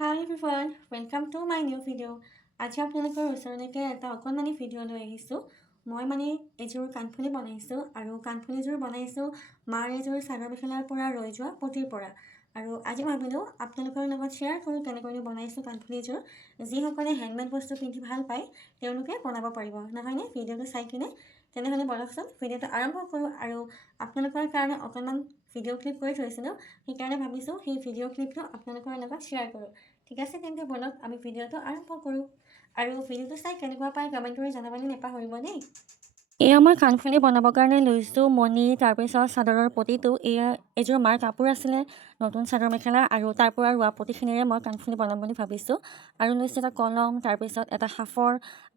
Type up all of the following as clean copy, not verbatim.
Hi everyone, welcome to my new video. আজি আপোনালোকৰ ওচৰলৈকে এটা অকণমানি ভিডিঅ' লৈ আহিছোঁ। মই এযোৰ কাণফুলি বনাইছোঁ আৰু কাণফুলিযোৰ বনাইছোঁ মাৰ এযোৰ চাদৰ মেখেলাৰ পৰা ৰৈ যোৱা পটিৰ পৰা। আৰু আজি ভাবিলোঁ আপোনালোকৰ লগত শ্বেয়াৰ কৰোঁ কেনেকৈ বনাইছোঁ কাণফুলিযোৰ। যিসকলে হেণ্ডমেড বস্তু পিন্ধি ভাল পায় তেওঁলোকে বনাব পাৰিব, নহয়নে? ভিডিঅ'টো চাই কিনে তেনেহ'লে বলকচোন ভিডিঅ'টো আৰম্ভ কৰোঁ। আৰু আপোনালোকৰ কাৰণে অকণমান ভিডিঅ' ক্লিপ কৰি থৈছিলোঁ, সেইকাৰণে ভাবিছোঁ সেই ভিডিঅ' ক্লিপটো আপোনালোকৰ লগত শ্বেয়াৰ কৰোঁ। ঠিক আছে, তেন্তে বলক আমি ভিডিঅ'টো আৰম্ভ কৰোঁ। আৰু ভিডিঅ'টো চাই কেনেকুৱা পায় কমেণ্ট কৰি জনাবলৈ নাপাহৰিব দেই। এয়া মই কাণফুলি বনাবৰ কাৰণে লৈছোঁ মণি, তাৰপিছত চাদৰৰ পটিটো। এয়া এযোৰ মাৰ কাপোৰ আছিলে, নতুন চাদৰ মেখেলা, আৰু তাৰ পৰা ৰোৱা পটিখিনিৰে মই কাণফুলি বনাম বুলি ভাবিছোঁ। আৰু লৈছোঁ এটা কলম, তাৰপিছত এটা সাফৰ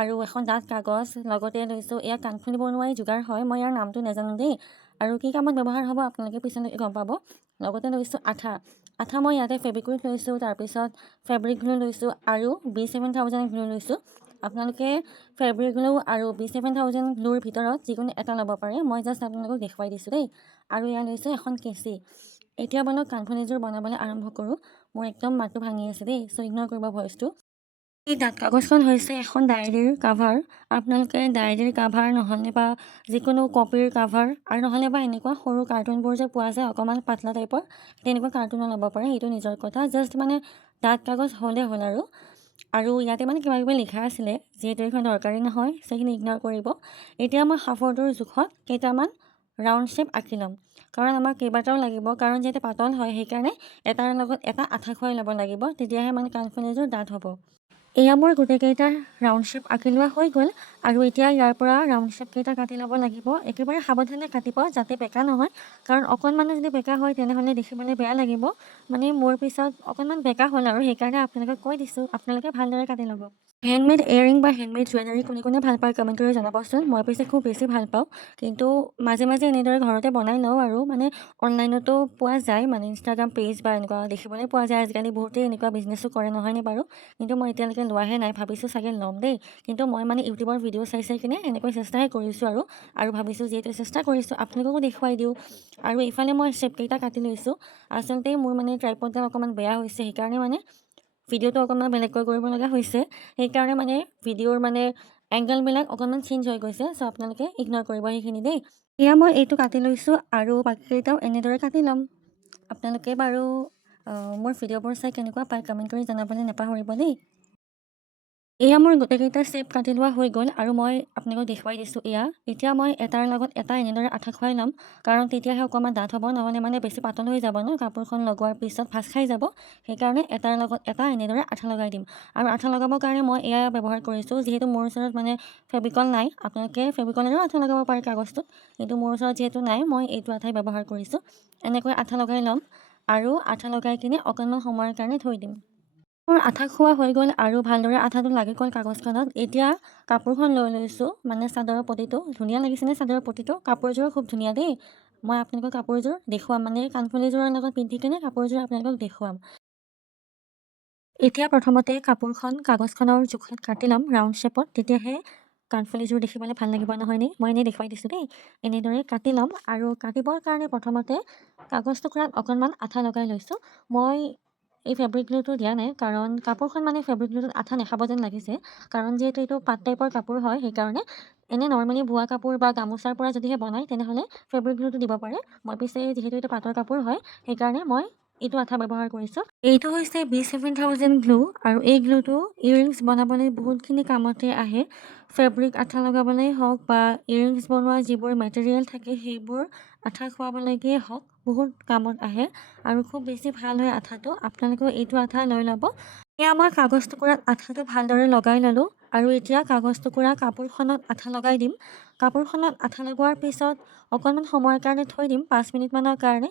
আৰু এখন ডাঠ কাগজ। লগতে লৈছোঁ এয়া কাণফুলি বনোৱাই যোগাৰ হয়, মই ইয়াৰ নামটো নাজানো দেই। আৰু কি কামত ব্যৱহাৰ হ'ব আপোনালোকে পিছলৈকে গম পাব। লগতে লৈছোঁ আঠা মই ইয়াতে ফেব্ৰিকুইক লৈছোঁ, তাৰপিছত ফেব্ৰিক গ্লু লৈছোঁ আৰু B7000 গ্লু লৈছোঁ। আপোনালোকে ফেব্ৰিক গ্লু আৰু B7000 গ্লুৰ ভিতৰত যিকোনো এটা ল'ব পাৰে, মই জাষ্ট আপোনালোকক দেখুৱাই দিছোঁ দেই। আৰু ইয়াত লৈছোঁ এখন কেঁচি। এতিয়া বলক কাণফুলিযোৰ বনাবলৈ আৰম্ভ কৰোঁ। মোৰ একদম মাতটো ভাঙি আছে দেই, চ' ইগন'ৰ কৰিব ভইচটো। এই ডাঠ কাগজখন হৈছে এখন ডায়েৰীৰ কাভাৰ। আপোনালোকে ডায়েৰীৰ কাভাৰ নহ'লে বা যিকোনো কপিৰ কাভাৰ, আৰু নহ'লে বা এনেকুৱা সৰু কাৰ্টুনবোৰ যে পোৱা যায় অকণমান পাতলা টাইপৰ, তেনেকুৱা কাৰ্টুনো ল'ব পাৰে, সেইটো নিজৰ কথা। জাষ্ট ডাঠ কাগজ হ'লে হ'ল। আৰু ইয়াতে কিবা কিবি লিখা আছিলে, যিহেতু এইখন দৰকাৰী নহয়, সেইখিনি ইগন'ৰ কৰিব। এতিয়া মই সাফৰটোৰ জোখত কেইটামান ৰাউণ্ড শ্বেপ আঁকি ল'ম, কাৰণ আমাক কেইবাটাও লাগিব। কাৰণ যিহেতু পাতল হয়, সেইকাৰণে এটাৰ লগত এটা আঠা খুৱাই ল'ব লাগিব, তেতিয়াহে কাণফুলিযোৰ ডাঠ হ'ব। এয়া মোৰ গোটেইকেইটা ৰাউণ্ড শ্বেপ আঁকি লোৱা হৈ গ'ল। আৰু এতিয়া ইয়াৰ পৰা ৰাউণ্ড শ্বেপকেইটা কাটি ল'ব লাগিব। একেবাৰে সাৱধানে কাটিব যাতে বেকা নহয়, কাৰণ অকণমানো যদি বেকা হয় তেনেহ'লে দেখিবলৈ বেয়া লাগিব। মোৰ পিছত অকণমান বেকা হ'ল, আৰু সেইকাৰণে আপোনালোকক কৈ দিছোঁ আপোনালোকে ভালদৰে কাটি ল'ব। হেণ্ডমেড ইয়েৰিং বা হেণ্ডমেড জুৱেলাৰী কোনে কোনে ভাল পায় কমেণ্ট কৰি জনাবচোন। মই পিছে খুব বেছি ভাল পাওঁ, কিন্তু মাজে মাজে এনেদৰে ঘৰতে বনাই লওঁ। আৰু অনলাইনতো পোৱা যায়, ইনষ্টাগ্ৰাম পেজ বা এনেকুৱা দেখিবলৈ পোৱা যায়। আজিকালি বহুতেই এনেকুৱা বিজনেছো কৰে, নহয়নে বাৰু? কিন্তু মই এতিয়ালৈকে লোৱাহে নাই, ভাবিছোঁ চাগে ল'ম দেই। কিন্তু মই ইউটিউবৰ ভিডিঅ' চাই কিনে এনেকৈ চেষ্টাহে কৰিছোঁ। আৰু ভাবিছোঁ যিহেতু চেষ্টা কৰিছোঁ আপোনালোককো দেখুৱাই দিওঁ। আৰু ইফালে মই শ্বেপকেইটা কাটি লৈছোঁ। আচলতে মোৰ ট্ৰাইপডডাল অকণমান বেয়া হৈছে, সেইকাৰণে ভিডিঅ'টো অকণমান বেলেগকৈ কৰিব লগা হৈছে। সেইকাৰণে ভিডিঅ'ৰ এংগলবিলাক অকণমান চেঞ্জ হৈ গৈছে, চ' আপোনালোকে ইগন'ৰ কৰিব সেইখিনি দেই। এয়া মই এইটো কাটি লৈছোঁ, আৰু বাকীকেইটাও এনেদৰে কাটি ল'ম। আপোনালোকে বাৰু মোৰ ভিডিঅ'বোৰ চাই কেনেকুৱা পায় কমেণ্ট কৰি জনাবলৈ নাপাহৰিব দেই। এয়া মোৰ গোটেইকেইটা শ্বেপ কাটি লোৱা হৈ গ'ল, আৰু মই আপোনালোকক দেখুৱাই দিছোঁ এয়া। এতিয়া মই এটাৰ লগত এটা এনেদৰে আঠা খুৱাই ল'ম, কাৰণ তেতিয়াহে অকণমান ডাঠ হ'ব, নহ'লে বেছি পাতল হৈ যাব ন, কাপোৰখন লগোৱাৰ পিছত ভাজ খাই যাব। সেইকাৰণে এটাৰ লগত এটা এনেদৰে আঠা লগাই দিম। আৰু আঠা লগাবৰ কাৰণে মই এয়া ব্যৱহাৰ কৰিছোঁ, যিহেতু মোৰ ওচৰত ফেব্ৰিকল নাই। আপোনালোকে ফেব্ৰিকলেৰেও আঠা লগাব পাৰে কাগজটোত, কিন্তু মোৰ ওচৰত যিহেতু নাই, মই এইটো আঠাই ব্যৱহাৰ কৰিছোঁ। এনেকৈ আঠা লগাই ল'ম, আৰু আঠা লগাই কিনে অকণমান সময়ৰ কাৰণে থৈ দিম। মোৰ আঠা খোৱা হৈ গ'ল, আৰু ভালদৰে আঠাটো লাগি গ'ল কাগজখনত। এতিয়া কাপোৰখন লৈ লৈছোঁ, চাদৰৰ পটিটো। ধুনীয়া লাগিছেনে চাদৰৰ পটিটো? কাপোৰযোৰ খুব ধুনীয়া দেই। মই আপোনালোকক কাপোৰযোৰ দেখুৱাম, কাণফুলিযোৰৰ লগত পিন্ধি কিনে কাপোৰযোৰ আপোনালোকক দেখুৱাম। এতিয়া প্ৰথমতে কাগজখনৰ জোখত কাটি ল'ম ৰাউণ্ড শ্বেপত, তেতিয়াহে কাণফুলিযোৰ দেখিবলৈ ভাল লাগিব, নহয়নে? মই এনেই দেখুৱাই দিছোঁ দেই। এনেদৰে কাটি ল'ম, আৰু কাটিবৰ কাৰণে প্ৰথমতে কাগজ টুকুৰাত অকণমান আঠা লগাই লৈছোঁ। মই এই ফেব্ৰিক গ্লুটো দিয়া নাই, কাৰণ কাপোৰখন ফেব্ৰিক গ্লুটোত আঠা নাখাব যেন লাগিছে। কাৰণ যিহেতু এইটো পাট টাইপৰ কাপোৰ হয়, সেইকাৰণে এনেই নৰ্মেলি বোৱা কাপোৰ বা গামোচাৰ পৰা যদিহে বনায় তেনেহ'লে ফেব্ৰিক গ্লুটো দিব পাৰে। মই পিছে যিহেতু এইটো পাটৰ কাপোৰ হয়, সেইকাৰণে মই এইটো আঠা ব্যৱহাৰ কৰিছোঁ। এইটো হৈছে B7000 গ্লু, আৰু এই গ্লুটো ইয়েৰিংছ বনাবলৈ বহুতখিনি কামতে আহে। ফেব্ৰিক আঠা লগাবলৈ হওক, বা ইয়েৰিংছ বনোৱা যিবোৰ মেটেৰিয়েল থাকে সেইবোৰ আঠা খুৱাবলৈকে হওক, বহুত কামত আহে। আৰু খুব বেছি ভাল হয় আঠাটো। আপোনালোকেও এইটো আঠা লৈ ল'ব। এয়া মই কাগজ টুকুৰাত আঠাটো ভালদৰে লগাই ল'লোঁ, আৰু এতিয়া কাগজ টুকুৰা কাপোৰখনত আঠা লগাই দিম। কাপোৰখনত আঠা লগোৱাৰ পিছত অকণমান সময়ৰ কাৰণে থৈ দিম, 5 মিনিটমানৰ কাৰণে।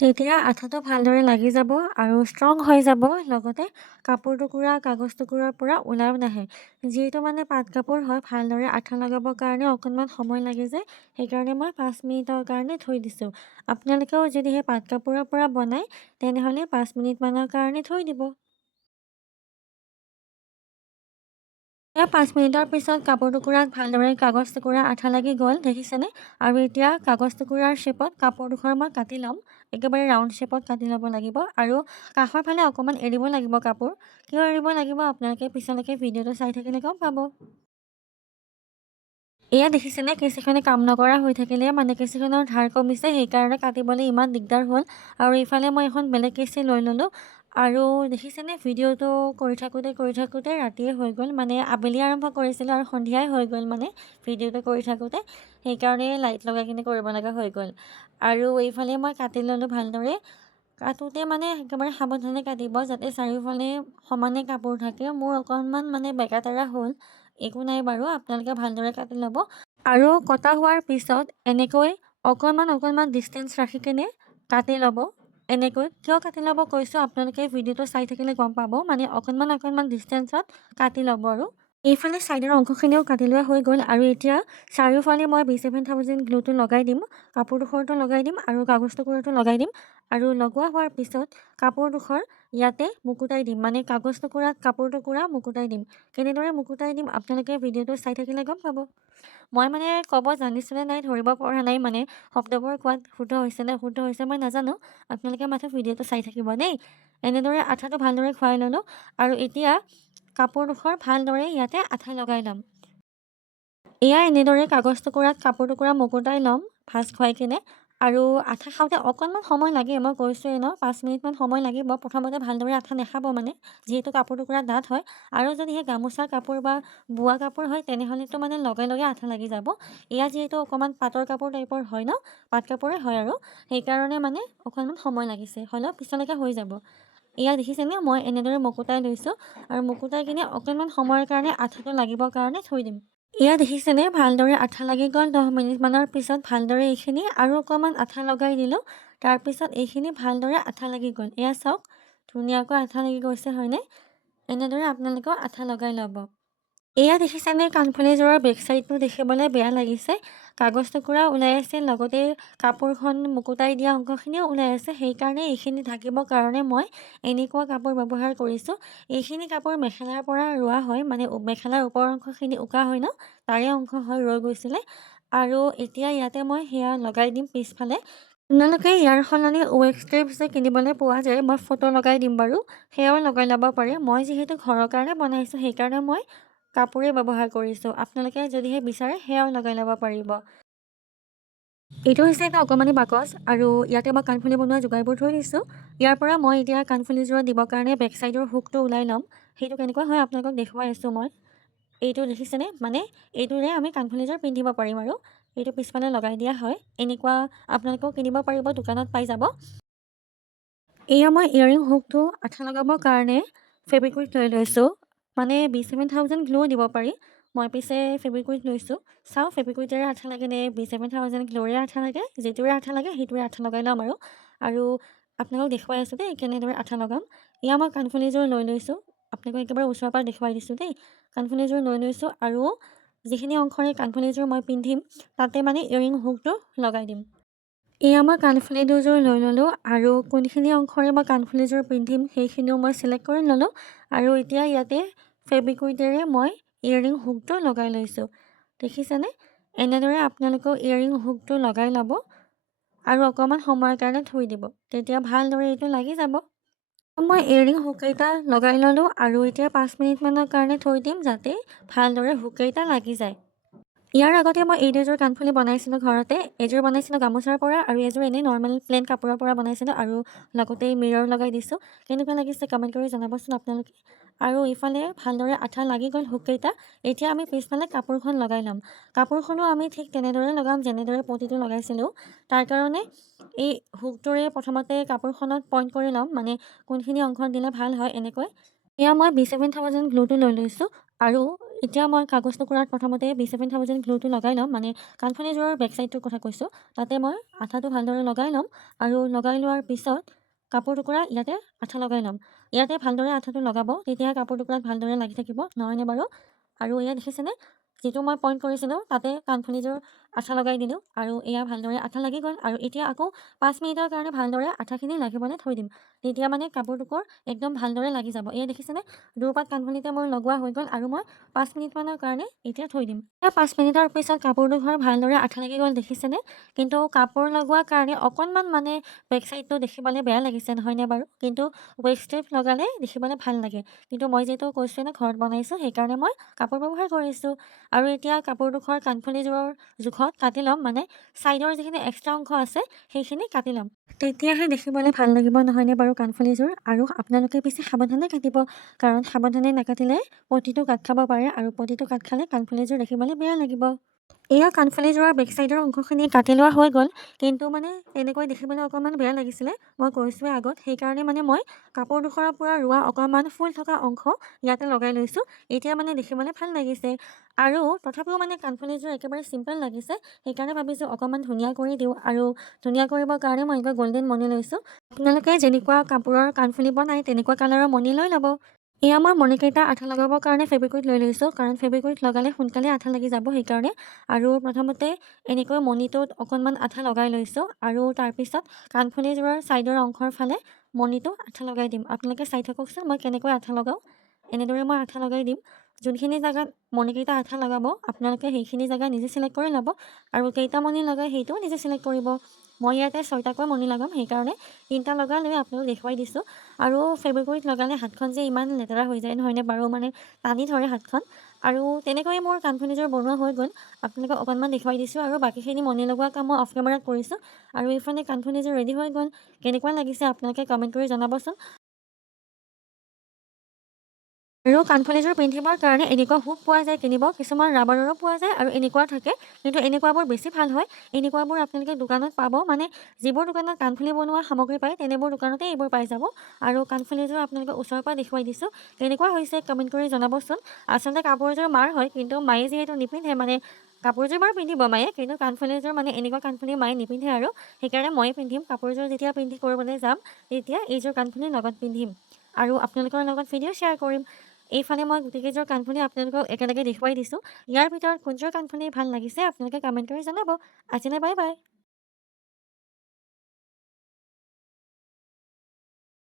তেতিয়া আঠাটো ভালদৰে লাগি যাব আৰু ষ্ট্ৰং হৈ যাব। লগতে কাপোৰ টুকুৰা কাগজ টুকুৰাৰ পৰা ওলাও নাহে। যিহেতু পাট কাপোৰ হয়, ভালদৰে আঠা লগাবৰ কাৰণে অকণমান সময় লাগি যায়, সেইকাৰণে মই 5 মিনিটৰ কাৰণে থৈ দিছোঁ। আপোনালোকেও যদিহে পাট কাপোৰৰ পৰা বনায় তেনেহ'লে 5 মিনিটমানৰ কাৰণে থৈ দিব। এয়া 5 মিনিটৰ পিছত কাপোৰ টুকুৰাত ভালদৰে কাগজ টুকুৰা আঠা লাগি গ'ল, দেখিছেনে? আৰু এতিয়া কাগজ টুকুৰাৰ শ্বেপত কাপোৰ টুকুৰা মই কাটি ল'ম। একেবাৰে ৰাউণ্ড শ্বেপত কাটি ল'ব লাগিব আৰু কাষৰ ফালে অকণমান এৰিব লাগিব কাপোৰ। কিয় এৰিব লাগিব আপোনালোকে পিছলৈকে ভিডিঅ'টো চাই থাকিলে গম পাব। এয়া দেখিছেনে কেঁচিখনে কাম নকৰা হৈ থাকিলে, মানে কেঁচিখনৰ ধাৰ কমিছে, সেইকাৰণে কাটিবলৈ ইমান দিগদাৰ হ'ল। আৰু ইফালে মই এখন বেলেগ কেঁচি লৈ ল'লোঁ আৰু দেখিছেনে ভিডিঅ'টো কৰি থাকোঁতে ৰাতিয়ে হৈ গ'ল, মানে আবেলি আৰম্ভ কৰিছিলোঁ আৰু সন্ধিয়াই হৈ গ'ল মানে ভিডিঅ'টো কৰি থাকোঁতে, সেইকাৰণে লাইট লগাই কিনে কৰিব লগা হৈ গ'ল। আৰু এইফালে মই কাটি ল'লোঁ ভালদৰে। কাটোতে মানে একেবাৰে সাৱধানে কাটিব যাতে চাৰিওফালে সমানে কাপোৰ থাকে। মোৰ অকণমান মানে বেকা তেৰা হ'ল, একো নাই বাৰু, আপোনালোকে ভালদৰে কাটি ল'ব। আৰু কটা হোৱাৰ পিছত এনেকৈ অকণমান ডিষ্টেঞ্চ ৰাখি কিনে কাটি ল'ব। এনেকৈ কিয় কাটি ল'ব কৈছোঁ, আপোনালোকে ভিডিঅ'টো চাই থাকিলে গম পাব, মানে অকণমান ডিষ্টেঞ্চত কাটি ল'ব। আৰু এইফালে ছাইডৰ অংশখিনিও কাটি লোৱা হৈ গ'ল আৰু এতিয়া চাৰিওফালে মই B7000 গ্লুটো লগাই দিম, কাপোৰডোখৰটো লগাই দিম আৰু কাগজ টুকুৰাটো লগাই দিম। আৰু লগোৱা হোৱাৰ পিছত কাপোৰডোখৰ ইয়াতে মুকুতাই দিম, মানে কাগজ টুকুৰাত কাপোৰ টুকুৰা মুকুতাই দিম। কেনেদৰে মুকুতাই দিম আপোনালোকে ভিডিঅ'টো চাই থাকিলে গম পাব। মই মানে ক'ব জানিছোঁনে নাই ধৰিব পৰা নাই, মানে শব্দবোৰ কোৱাত শুদ্ধ হৈছে নে অশুদ্ধ হৈছে মই নাজানো, আপোনালোকে মাথো ভিডিঅ'টো চাই থাকিব দেই। এনেদৰে আঠাটো ভালদৰে খুৱাই ল'লোঁ আৰু এতিয়া কাপোৰডোখৰ ভালদৰে ইয়াতে আঠা লগাই ল'ম। এয়া এনেদৰে কাগজ টুকুৰাত কাপোৰ টুকুৰা মুকুতাই ল'ম ভাঁজ খুৱাই কিনে। আৰু আঠা খাওঁতে অকণমান সময় লাগে, মই কৈছোঁৱেই ন 5 মিনিটমান সময় লাগিব। প্ৰথমতে ভালদৰে আঠা নাখাব, মানে যিহেতু কাপোৰ টুকুৰা ডাঠ হয়। আৰু যদিহে গামোচাৰ কাপোৰ বা বোৱা কাপোৰ হয় তেনেহ'লেতো মানে লগে আঠা লাগি যাব। এয়া যিহেতু অকণমান পাটৰ কাপোৰ টাইপৰ হয় ন, পাট কাপোৰে হয় আৰু সেইকাৰণে মানে অকণমান সময় লাগিছে, হ'লেও পিছলৈকে হৈ যাব। এয়া দেখিছেনে মই এনেদৰে মুকুতাই লৈছোঁ আৰু মুকুতাই কিনে অকণমান সময়ৰ কাৰণে আঠাটো লাগিবৰ কাৰণে থৈ দিম। এয়া দেখিছেনে ভালদৰে আঠা লাগি গ'ল। 10 মিনিটমানৰ পিছত ভালদৰে এইখিনি আৰু অকণমান আঠা লগাই দিলোঁ, তাৰপিছত এইখিনি ভালদৰে আঠা লাগি গ'ল। এয়া চাওক ধুনীয়াকৈ আঠা লাগি গৈছে হয়নে? এনেদৰে আপোনালোকেও আঠা লগাই ল'ব। এয়া দেখিছেনে কাণফুলিযোৰৰ বেক চাইডটো দেখিবলৈ বেয়া লাগিছে, কাগজ টুকুৰা ওলাই আছে, লগতে কাপোৰখন মুকুতাই দিয়া অংশখিনিও ওলাই আছে। সেইকাৰণে এইখিনি ঢাকিবৰ কাৰণে মই এনেকুৱা কাপোৰ ব্যৱহাৰ কৰিছোঁ। এইখিনি কাপোৰ মেখেলাৰ পৰা ৰোৱা হয়, মানে মেখেলাৰ ওপৰৰ অংশখিনি উকা হয় ন, তাৰে অংশ হয় ৰৈ গৈছিলে। আৰু এতিয়া ইয়াতে মই সেয়া লগাই দিম পিছফালে। আপোনালোকে ইয়াৰ সলনি ৱেক্স ষ্ট্ৰিপছ যে কিনিবলৈ পোৱা যায়, মই ফটো লগাই দিম বাৰু, সেয়াও লগাই ল'ব পাৰে। মই যিহেতু ঘৰৰ কাৰণে বনাইছোঁ সেইকাৰণে মই কাপোৰে ব্যৱহাৰ কৰিছোঁ, আপোনালোকে যদিহে বিচাৰে সেয়াও লগাই ল'ব পাৰিব। এইটো হৈছে এটা অকণমানি বাকচ আৰু ইয়াতে মই কাণফুলি বনোৱা যোগাৰবোৰ থৈ দিছোঁ। ইয়াৰ পৰা মই এতিয়া কাণফুলিযোৰত দিবৰ কাৰণে বেক চাইডৰ হুকটো ওলাই ল'ম। সেইটো কেনেকুৱা হয় আপোনালোকক দেখুৱাই আছোঁ মই। এইটো দেখিছেনে, মানে এইটোৰে আমি কাণফুলিযোৰ পিন্ধিব পাৰিম আৰু এইটো পিছফালে লগাই দিয়া হয়। এনেকুৱা আপোনালোকেও কিনিব পাৰিব, দোকানত পাই যাব। এয়া মই ইয়েৰিং হুকটো আঠা লগাবৰ কাৰণে ফেব্ৰিকুইক লৈ লৈছোঁ, মানে B7000 গ্লুও দিব পাৰি। মই পিছে ফেব্ৰিকুইক লৈছোঁ। চাওঁ ফেব্ৰিকুইকেৰে আঠা লাগে নে B7000 গ্লুৰে আঠা লাগে, যিটোৰে আঠা লাগে সেইটোৰে আঠা লগাই ল'ম। আৰু আপোনালোকক দেখুৱাই আছোঁ দেই কেনেদৰে আঠা লগাম। এয়া মই কাণফুলিযোৰ লৈ লৈছোঁ, আপোনালোকক একেবাৰে ওচৰৰ পৰা দেখুৱাই দিছোঁ দেই। কাণফুলিযোৰ লৈ লৈছোঁ আৰু যিখিনি অংশৰে কাণফুলিযোৰ মই পিন্ধিম তাতে মানে ইয়েৰিং হুকটো লগাই দিম। এয়া মই কাণফুলি দুযোৰ লৈ ল'লোঁ আৰু কোনখিনি অংশৰে মই কাণফুলিযোৰ পিন্ধিম সেইখিনিও মই চিলেক্ট কৰি ল'লোঁ। আৰু এতিয়া ইয়াতে ফেব্ৰিকুইকেৰে মই ইয়েৰিং হুকটো লগাই লৈছোঁ, দেখিছেনে? এনেদৰে আপোনালোকেও ইয়েৰিং হুকটো লগাই ল'ব আৰু অকণমান সময়ৰ কাৰণে থৈ দিব, তেতিয়া ভালদৰে এইটো লাগি যাব। মই ইয়েৰিং হুককেইটা লগাই ল'লোঁ আৰু এতিয়া 5 মিনিটমানৰ কাৰণে থৈ দিম যাতে ভালদৰে হুককেইটা লাগি যায়। ইয়াৰ আগতে মই এই দুযোৰ কাণফুলি বনাইছিলোঁ ঘৰতে। এযোৰ বনাইছিলোঁ গামোচাৰ পৰা আৰু এযোৰ এনেই নৰ্মেল প্লেইন কাপোৰৰ পৰা বনাইছিলোঁ আৰু লগতে মিৰৰ লগাই দিছোঁ। কেনেকুৱা লাগিছে কমেণ্ট কৰি জনাবচোন আপোনালোকে। আৰু ইফালে ভালদৰে আঠা লাগি গ'ল হুককেইটা। এতিয়া আমি পিছফালে কাপোৰখন লগাই ল'ম। কাপোৰখনো আমি ঠিক তেনেদৰে লগাম যেনেদৰে পটিটো লগাইছিলোঁ। তাৰ কাৰণে এই হুকটোৰে প্ৰথমতে কাপোৰখনত পইণ্ট কৰি ল'ম, মানে কোনখিনি অংশত দিলে ভাল হয় এনেকৈ। এয়া মই B7000 গ্লুটো লৈ লৈছোঁ আৰু এতিয়া মই কাগজ টুকুৰাত প্ৰথমতে B7000 গ্লুটো লগাই ল'ম, মানে কাণফুলিযোৰৰ বেক চাইডটোৰ কথা কৈছোঁ। তাতে মই আঠাটো ভালদৰে লগাই ল'ম আৰু লগাই লোৱাৰ পিছত কাপোৰ টুকুৰা ইয়াতে আঠা লগাই ল'ম। ইয়াতে ভালদৰে আঠাটো লগাব, তেতিয়াহে কাপোৰ টুকুৰাত ভালদৰে লাগি থাকিব, নহয়নে বাৰু? আৰু ইয়াত দেখিছেনে যিটো মই পইণ্ট কৰিছিলোঁ তাতে কাণফুলিযোৰ আঠা লগাই দিলোঁ আৰু এয়া ভালদৰে আঠা লাগি গ'ল আৰু এতিয়া আকৌ 5 মিনিটৰ কাৰণে ভালদৰে আঠাখিনি লাগিবলৈ থৈ দিম। তেতিয়া মানে কাপোৰ টুকুৰ একদম ভালদৰে লাগি যাব। এয়া দেখিছেনে দুপাত কাণফুলিতে মোৰ লগোৱা হৈ গ'ল আৰু মই 5 মিনিটমানৰ কাৰণে এতিয়া থৈ দিম। এতিয়া 5 মিনিটৰ পিছত কাপোৰ টুকুৰ ভালদৰে আঠা লাগি গ'ল দেখিছেনে? কিন্তু কাপোৰ লগোৱাৰ কাৰণে অকণমান মানে বেক চাইডটো দেখিবলৈ বেয়া লাগিছে নহয়নে বাৰু? কিন্তু ৱেক্স ষ্ট্ৰিপ লগালে দেখিবলৈ ভাল লাগে। কিন্তু মই যিহেতু কৈছোঁ নে ঘৰত বনাইছোঁ সেইকাৰণে মই কাপোৰ ব্যৱহাৰ কৰিছোঁ। আৰু এতিয়া কাপোৰ টুকুৰ কাণফুলিযোৰৰ জোখত কাটি ল'ম, মানে ছাইডৰ যিখিনি এক্সট্ৰা অংশ আছে সেইখিনি কাটি ল'ম। তেতিয়াহে দেখিবলৈ ভাল লাগিব নহয়নে বাৰু কাণফুলিযোৰ? আৰু আপোনালোকে পিছে সাৱধানে কাটিব, কাৰণ সাৱধানে নাকাটিলে পটিটো কাট খাব পাৰে আৰু পটিটো কাট খালে কাণফুলিযোৰ দেখিবলৈ বেয়া লাগিব। এয়া কাণফুলিযোৰৰ বেক চাইডৰ অংশখিনি কাটি লোৱা হৈ গ'ল, কিন্তু মানে এনেকৈ দেখিবলৈ অকণমান বেয়া লাগিছিলে, মই কৈছোঁৱে আগত। সেইকাৰণে মানে মই কাপোৰ টুকুৰৰ পৰা ৰোৱা অকণমান ফুল থকা অংশ ইয়াতে লগাই লৈছোঁ। এতিয়া মানে দেখিবলৈ ভাল লাগিছে আৰু তথাপিও মানে কাণফুলিযোৰ একেবাৰে চিম্পল লাগিছে, সেইকাৰণে ভাবিছোঁ অকণমান ধুনীয়া কৰি দিওঁ। আৰু ধুনীয়া কৰিবৰ কাৰণে মই এনেকুৱা গল্ডেন মণি লৈছোঁ। আপোনালোকে যেনেকুৱা কাপোৰৰ কাণফুলি বনায় তেনেকুৱা কালাৰৰ মণি লৈ ল'ব। এয়া মই মণিকেইটা আঠা লগাবৰ কাৰণে ফেব্ৰিকুইক লৈ লৈছোঁ, কাৰণ ফেব্ৰিকুইক লগালে সোনকালে আঠা লাগি যাব সেইকাৰণে। আৰু প্ৰথমতে এনেকৈ মণিটোত অকণমান আঠা লগাই লৈছোঁ আৰু তাৰপিছত কাণফুলিযোৰৰ ছাইডৰ অংশৰ ফালে মণিটো আঠা লগাই দিম। আপোনালোকে চাই থাককচোন মই কেনেকৈ আঠা লগাওঁ। এনেদৰে মই আঠা লগাই দিম। যোনখিনি জেগাত মণিকেইটা আঠা লগাব আপোনালোকে সেইখিনি জেগা নিজে চিলেক্ট কৰি ল'ব আৰু কেইটা মণি লগাই সেইটোও নিজে চিলেক্ট কৰিব। মই ইয়াতে 6টাকৈ মণি লগাম, সেইকাৰণে 3টা লগাই লৈ আপোনালোক দেখুৱাই দিছোঁ। আৰু ফেব্ৰিকুইক লগালে হাতখন যে ইমান লেতেৰা হৈ যায় নহয়নে বাৰু, মানে টানি ধৰে হাতখন। আৰু তেনেকৈয়ে মোৰ কাণফুলিযোৰ বনোৱা হৈ গ'ল। আপোনালোকক অকণমান দেখুৱাই দিছোঁ আৰু বাকীখিনি মণি লগোৱা কাম মই অফ কেমেৰাত কৰিছোঁ। আৰু এইফালে কাণফুলিযোৰ ৰেডি হৈ গ'ল। কেনেকুৱা লাগিছে আপোনালোকে কমেণ্ট কৰি জনাবচোন। আৰু কাণফুলিযোৰ পিন্ধিবৰ কাৰণে এনেকুৱা হুক পোৱা যায় কিনিব, কিছুমান ৰাবাৰৰো পোৱা যায় আৰু এনেকুৱা থাকে, কিন্তু এনেকুৱাবোৰ বেছি ভাল হয়। এনেকুৱাবোৰ আপোনালোকে দোকানত পাব, মানে যিবোৰ দোকানত কাণফুলি বনোৱা সামগ্ৰী পায় তেনেবোৰ দোকানতে এইবোৰ পাই যাব। আৰু কাণফুলিযোৰ আপোনালোকে ওচৰৰ পৰা দেখুৱাই দিছোঁ, কেনেকুৱা হৈছে কমেণ্ট কৰি জনাবচোন। আচলতে কাপোৰযোৰ মাৰ হয়, কিন্তু মায়ে যিহেতু নিপিন্ধে, মানে কাপোৰযোৰ বাৰু পিন্ধিব মায়ে, কিন্তু কাণফুলিযোৰ মানে এনেকুৱা কাণফুলি মায়ে নিপিন্ধে আৰু সেইকাৰণে ময়ে পিন্ধিম। কাপোৰযোৰ যেতিয়া পিন্ধি কৰিবলৈ যাম তেতিয়া এইযোৰ কাণফুলি লগত পিন্ধিম আৰু আপোনালোকৰ লগত ভিডিঅ' শ্বেয়াৰ কৰিম। এইফালে মই গোটেইকেইযোৰ কাণফুলি আপোনালোকক একেলগে দেখুৱাই দিছোঁ। ইয়াৰ ভিতৰত কোনযোৰ কাণফুলি ভাল লাগিছে আপোনালোকে কমেণ্ট কৰি জনাব। আজিলৈ বাই বাই।